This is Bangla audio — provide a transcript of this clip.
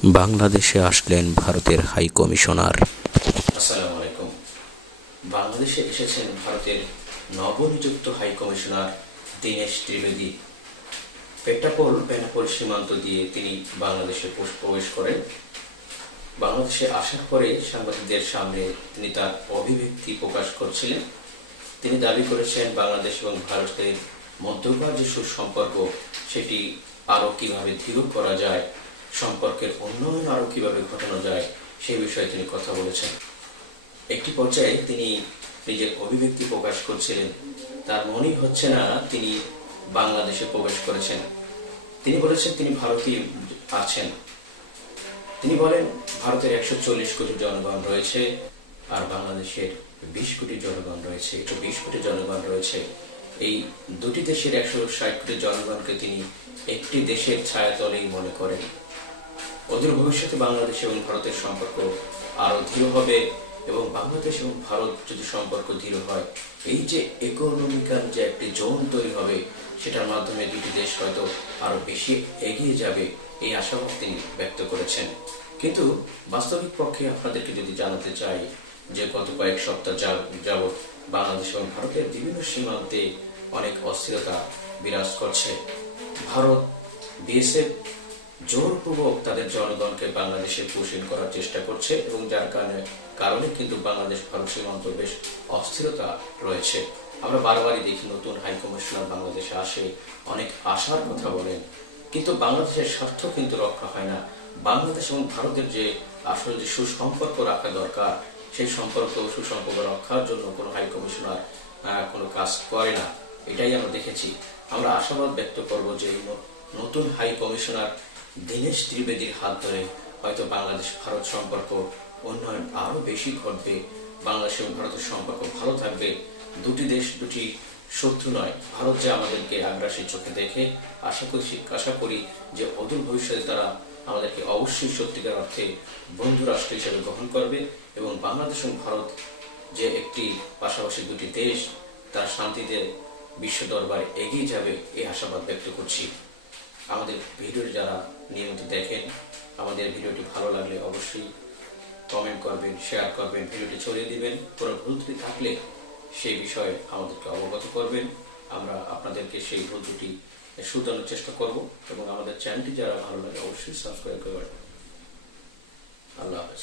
বাংলাদেশে আসলেন ভারতের হাই কমিশনার। আসসালামু আলাইকুম। বাংলাদেশে এসেছেন ভারতের নবনিযুক্ত হাই কমিশনার দীনেশ ত্রিবেদী। বেনাপোল সীমান্ত দিয়ে তিনি বাংলাদেশে প্রবেশ করেন। বাংলাদেশে আসার পরে সাংবাদিকদের সামনে তিনি তার অভিব্যক্তি প্রকাশ করছিলেন। তিনি দাবি করেছেন বাংলাদেশ এবং ভারতের মধ্যকার যে সুসম্পর্ক সেটি আরও কিভাবে দৃঢ় করা যায়, সম্পর্কের উন্নয়ন আরও কিভাবে ঘটানো যায় সেই বিষয়ে তিনি কথা বলেছেন। একটি পর্যায়ে তিনি নিজের অভিব্যক্তি প্রকাশ করছিলেন, তার মনেই হচ্ছে না তিনি বাংলাদেশে প্রবেশ করেছেন। তিনি বলেছেন তিনি ভারতীয় আছেন। তিনি বলেন ভারতের 140 কোটি জনগণ রয়েছে আর বাংলাদেশের 20 কোটি জনগণ রয়েছে, 20 কোটি জনগণ রয়েছে। এই দুটি দেশের 160 কোটি জনগণকে তিনি একটি দেশের ছায়াতলেই মনে করেন। অদূর ভবিষ্যতে বাংলাদেশ এবং ভারতের সম্পর্ক আরো দৃঢ় হবে এবং বাংলাদেশ এবং ভারত যদি সম্পর্ক দৃঢ় হয়, এই যে ইকোনমিক্যাল যে একটি জোন তৈরি হবে সেটার মাধ্যমে দুটি দেশ হয়তো আরো বেশি এগিয়ে যাবে, এই আশাবাদ তিনি ব্যক্ত করেছেন। কিন্তু বাস্তবিক পক্ষে আপনাদেরকে যদি জানাতে চাই যে গত কয়েক সপ্তাহ যাবৎ বাংলাদেশ এবং ভারতের বিভিন্ন সীমান্তে অনেক অস্থিরতা বিরাজ করছে। ভারত বিএসএফ জোরপূর্বক তাদের জনগণকে বাংলাদেশে পুষিন করার চেষ্টা করছে এবং যার কারণে কিন্তু বাংলাদেশ ভারত সীমান্ত বেশ অস্থিরতা রয়েছে। আমরা বারবারই দেখি নতুন হাই কমিশনার বাংলাদেশে আসে, অনেক আশার কথা বলেন, কিন্তু বাংলাদেশের স্বার্থ কিন্তু রক্ষা হয় না। বাংলাদেশ এবং ভারতের যে আসলে যে সুসম্পর্ক রাখা দরকার, সেই সুসম্পর্ক রক্ষার জন্য কোনো হাই কমিশনার কোনো কাজ করে না, এটাই আমরা দেখেছি। আমরা আশাবাদ ব্যক্ত করব যে নতুন হাই কমিশনার দীনেশ ত্রিবেদীর হাত ধরে হয়তো বাংলাদেশ ভারত সম্পর্ক উন্নয়ন আরো বেশি ঘটবে, বাংলাদেশ এবং ভারতের সম্পর্ক ভালো থাকবে। দুটি দেশ দুটি শত্রু নয়। ভারত যে আমাদেরকে আগ্রাসী চোখে দেখে, আশা করি যে অদূর ভবিষ্যতে তারা আমাদেরকে অবশ্যই সত্যিকার অর্থে বন্ধু রাষ্ট্র হিসেবে গ্রহণ করবে এবং বাংলাদেশ এবং ভারত যে একটি পাশাপাশি দুটি দেশ, তার শান্তিতে বিশ্ব দরবারে এগিয়ে যাবে, এই আশাবাদ ব্যক্ত করছি। আমাদের ভিডিওটি যারা নিয়মিত দেখেন, আমাদের ভিডিওটি ভালো লাগলে অবশ্যই কমেন্ট করবেন, শেয়ার করবেন, ভিডিওটি ছড়িয়ে দিবেন। কোনো ভুল ত্রুটি থাকলে সেই বিষয়ে আমাদেরকে অবগত করবেন। আমরা আপনাদেরকে সেই ভুল ত্রুটি শুধরানোর চেষ্টা করব এবং আমাদের চ্যানেলটি যারা ভালো লাগে অবশ্যই সাবস্ক্রাইব করবেন। আল্লাহ হাফেজ।